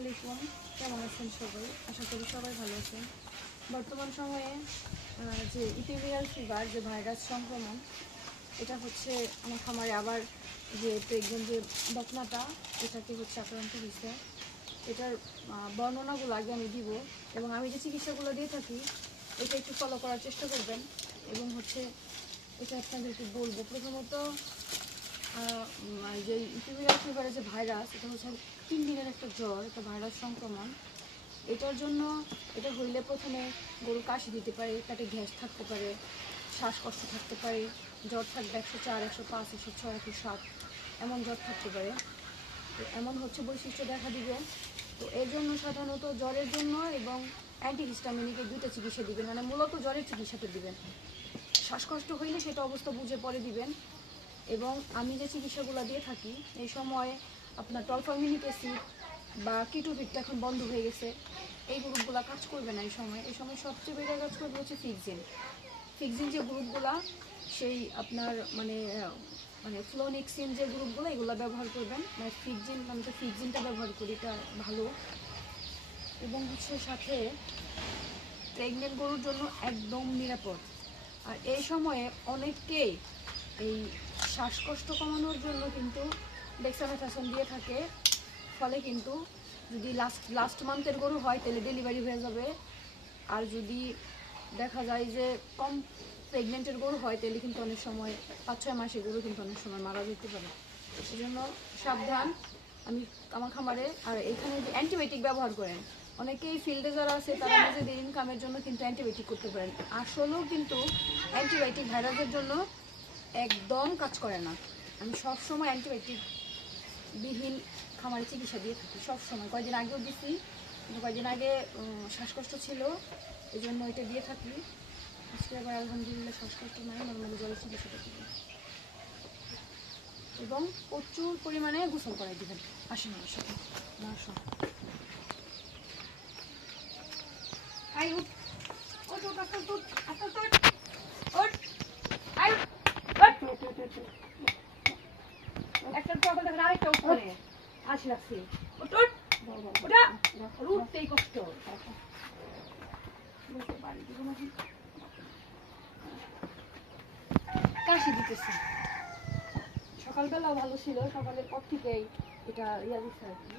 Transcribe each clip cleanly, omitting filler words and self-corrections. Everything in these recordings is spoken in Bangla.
আলাইকুম, কেমন আছেন সবাই? আশা করি সবাই ভালো আছেন। বর্তমান সময়ে যে ইপিভিরাল ফিভার, যে ভাইরাস সংক্রমণ, এটা হচ্ছে আমার খামারে আবার যে প্রেগনেন্ট যে বকনাটা, এটাকে হচ্ছে আক্রান্ত হয়েছে। এটার বর্ণনাগুলো আগে আমি দিব এবং আমি যে চিকিৎসাগুলো দিয়ে থাকি এটা একটু ফলো করার চেষ্টা করবেন এবং হচ্ছে এটা আপনাদেরকে বলবো। প্রথমত যে ইপিভিরাল ফিভারের যে ভাইরাস, এটা হচ্ছে 3 দিনের একটা জ্বর, একটা ভাইরাস সংক্রমণ। এটার জন্য এটা হইলে প্রথমে গরু কাশি দিতে পারে, পেটে গ্যাস থাকতে পারে, শ্বাসকষ্ট থাকতে পারে, জ্বর থাকবে 104, 105, 106, 107 এমন জ্বর থাকতে পারে। তো এমন হচ্ছে বৈশিষ্ট্য দেখা দিবে। তো এর জন্য সাধারণত জ্বরের জন্য এবং অ্যান্টিহিস্টামিনিকের 2টা চিকিৎসা দিবেন, মানে মূলত জ্বরের চিকিৎসাটা দিবেন। শ্বাসকষ্ট হইলে সেটা অবস্থা বুঝে পরে দিবেন। এবং আমি যে চিকিৎসাগুলো দিয়ে থাকি এই সময় আপনার টলফামিনিক অ্যাসিড বা কিটোপিকটা এখন বন্ধ হয়ে গেছে, এই গ্রুপগুলো কাজ করবে না। এই সময় সবচেয়ে বেশি কাজ করবে হচ্ছে ফিক্সিন যে গ্রুপগুলো, সেই আপনার মানে ফ্লোনেক্সিন যে গ্রুপগুলো, এগুলো ব্যবহার করবেন। মানে আমি তো ফিক্সিনটা ব্যবহার করি, এটা ভালো। এবং হচ্ছে সাথে প্রেগনেন্ট গরুর জন্য একদম নিরাপদ। আর এই সময়ে অনেককেই এই শ্বাসকষ্ট কমানোর জন্য কিন্তু ডেক্সামেথাসোন দিয়ে থাকে। ফলে কিন্তু যদি লাস্ট মান্থের গরু হয় তাহলে ডেলিভারি হয়ে যাবে, আর যদি দেখা যায় যে কম প্রেগনেন্টের গরু হয় তাহলে কিন্তু অনেক সময় 5-6 মাসের গরু কিন্তু অনেক সময় মারা যেতে পারে। এই জন্য সাবধান। আমি আমার খামারে আর এখানে যে অ্যান্টিবায়োটিক ব্যবহার করেন, অনেকেই ফিল্ডে যারা আছে তারা নিজেদের ইনকামের জন্য কিন্তু অ্যান্টিবায়োটিক করতে পারেন। আসলেও কিন্তু অ্যান্টিবায়োটিক ভাইরাসের জন্য একদম কাজ করে না। আমি সবসময় অ্যান্টিবায়োটিক বিহীন খামারে চিকিৎসা দিয়ে থাকি, সবসময়। কয়েকদিন আগেও দিচ্ছি, কিন্তু কয়েকদিন আগে শ্বাসকষ্ট ছিল, এই জন্য এটা দিয়ে থাকি। আজকে আবার আলহামদুলিল্লাহ শ্বাসকষ্ট নাই, নর্মালি জ্বরের চিকিৎসাটা দিবেন এবং প্রচুর পরিমাণে গোসল করাই দিবেন। আসেন আমার সাথে, আসুন। একটা টগল দেখেন, আরেকটা উপরে আসি রাখছি, ওটা উঠতেই কষ্ট। কাশি দিতেছে, সকালবেলাও ভালো ছিল, সকালের পর থেকেই এটা দিচ্ছে আর কি।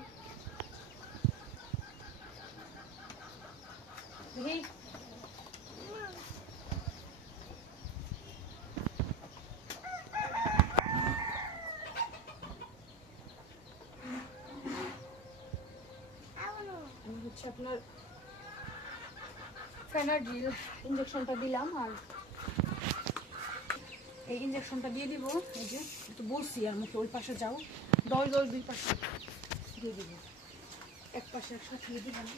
হচ্ছে আপনার ফেনাডিল ইঞ্জেকশনটা দিলাম, আর এই ইঞ্জেকশনটা দিয়ে দিব। এই যে একটু বলছি আমাকে ওই পাশে যাও, দল 2 পাশে দিয়ে দিব, এক পাশে একসাথে দিয়ে দিব না।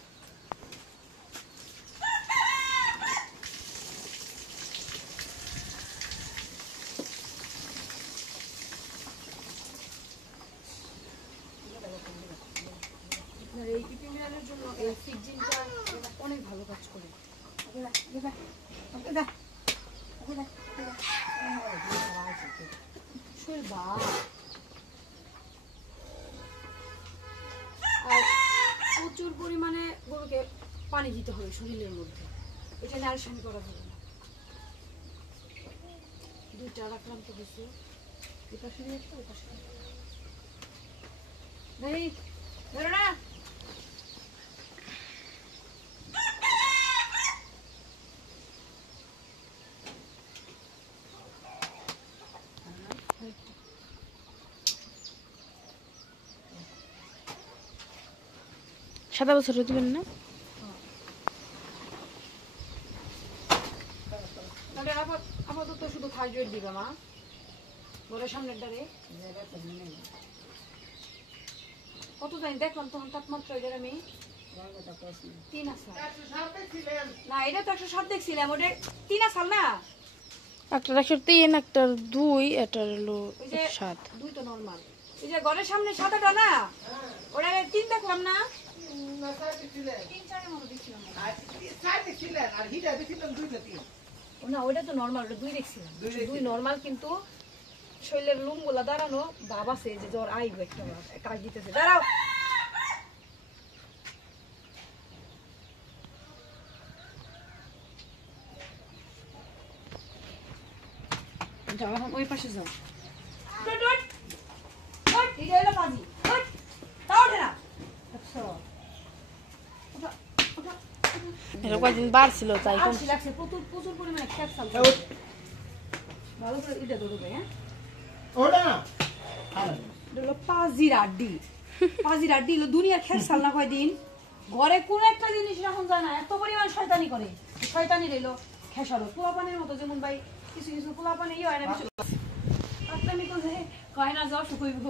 আপনার এই ইপিভিরালের জন্য এই ফিক্সিনটা অনেক ভালো কাজ করে। আর প্রচুর পরিমাণে গরুকে পানি দিতে হবে শরীরের মধ্যে, এটা নারিশন করা যাবে না। 2টা আক্রান্ত হয়েছে, এই পাশে নিয়ে একটা, ওই পাশে নেই, ধরো না। সাদা বছর দিবেন না? আপাতত শুধু থাইরয়েড দিবে মা, ঘরের সামনের দ্বারে কত জানি দেখলাম তখন তাপমাত্রা, এদের আমি 3 আসাল না, এটা তো 107 দেখছিলাম, ওটা 3 আসাল না, একটা 103, একটা 2, এটা হলো 7। 2 তো নরমাল। এই যে ঘরের সামনে সাদাটা না, ওটা 3 দেখলাম না, 3-4 মতো দেখছিলাম না, ওইটা তো নরমাল, ওটা 2 দেখছিলাম, 2 নরমাল। কিন্তু শরীরের লুমগুলা দাঁড়ানো ভাব আছে যে জ্বর আইব, একটা কাজ দিতেছে। দাঁড়াও, যাও এখন ওই পাশে যাও এটা হলো পাজি তাও ওঠে না আচ্ছা এটা কয়েকদিন বাড়ছিল তাই কম আরশি লাগছে প্রচুর পরিমাণে ক্যাপসাল ভালো করে এটা ধরবে হ্যাঁ ওটা না এটা হলো পাজির আড্ডি হলো দুনিয়ার খেসাল না কয়দিন ঘরে কোন একটা জিনিস রাখুন যায় না এত পরিমাণ শয়তানি করে শয়তানি রইলো খেসারো পোলাপানের মতো যেমন ভাই কিছু পোলাপানে হয় না কিছু কাটতামি করে কয় না যাও শুকইব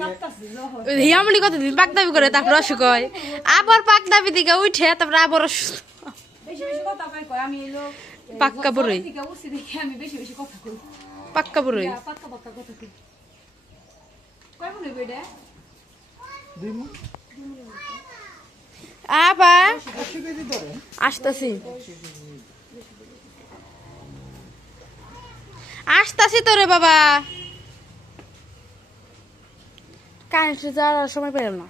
কাটতাছি যাও হিয়ামলি কতদিন পাকদাবি করে তারপর অসুখ হয় আবার পাকদাবি দিকে উঠে তারপর আবার অসুখ বেশি কথা কয় আমি এলো পাক্কা বুড়ি থেকে উঠছি দেখে আমি বেশি কথা কই পাক্কা বুড়ি পাক্কা কথা কই কয় মনে বেডে দুই মুখ আপা 100 কেজি ধরে আসতাছি আসতাছি তো রে বাবা কারেন্ট যাওয়ার সময় পেলাম না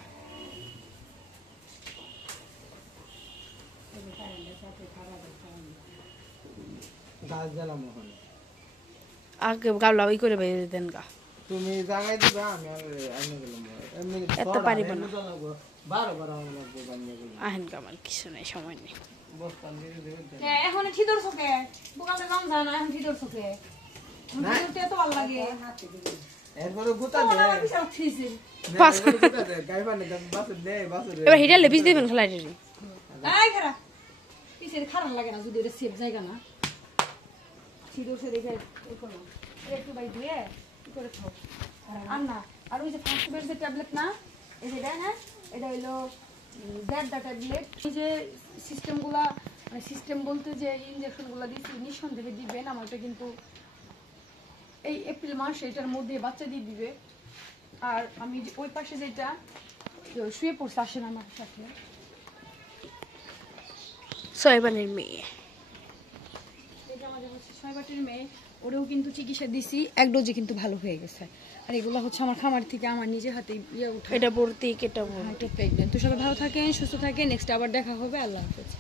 গাছ জ্বালাম ওখানে আগে গাবলা ওই করে বেরিয়ে দেন গা তুমি জায়গায় দিবা আমি আইনে গেলাম এমনি এত পারিব না 12 আমার লাগবে বানিয়ে গেলাম আহেন কামাল কিছু নাই সময় নেই বস্তা দিয়ে দেবে এখন ঠিদর সকে দোকানে যাম জানা এখন ঠিদর সকে না। ঠিদরতে এত ভালো লাগে এরপরে গুতা দে আমার বিশাল খিসি পাঁচ। গুতা দে গাইবানে বাসে দে এবার হিটা লেপিস দিবেন খেলাইটি এই খারা পিছের খারাপ লাগে না যদি ওটা সেফ জায়গা না ঠিদর সে দেখে এই করো একটু বাই দিয়ে কি করে খাও আর না আর ওই যে ফার্স্ট বেড যে ট্যাবলেট না এই যে দেয় না এটা হলো দ্যাট দ্য ট্যাবলেট এই যে সিস্টেমগুলা মানে সিস্টেম বলতে যে ইনজেকশনগুলো দিচ্ছি নিঃসন্দেহে দিবেন আমারটা কিন্তু এই এপ্রিল মাস এটার মধ্যে বাচ্চা দিয়ে দিবে আর আমি যে ওই পাশে যেটা শুয়ে পড়ছে আসেন আমার সাথে সয়বানের মেয়ে এটা আমাদের হচ্ছে 6 বাটির মেয়ে ওরেও কিন্তু চিকিৎসা দিছি এক ডোজে কিন্তু ভালো হয়ে গেছে আর এগুলো হচ্ছে আমার খামার থেকে আমার নিজের হাতে ইয়ে উঠে এটা ভর্তি এটা ভর্তি প্রেগনেন্ট তো সবাই ভালো থাকেন সুস্থ থাকেন নেক্সট আবার দেখা হবে আল্লাহ হাফেজ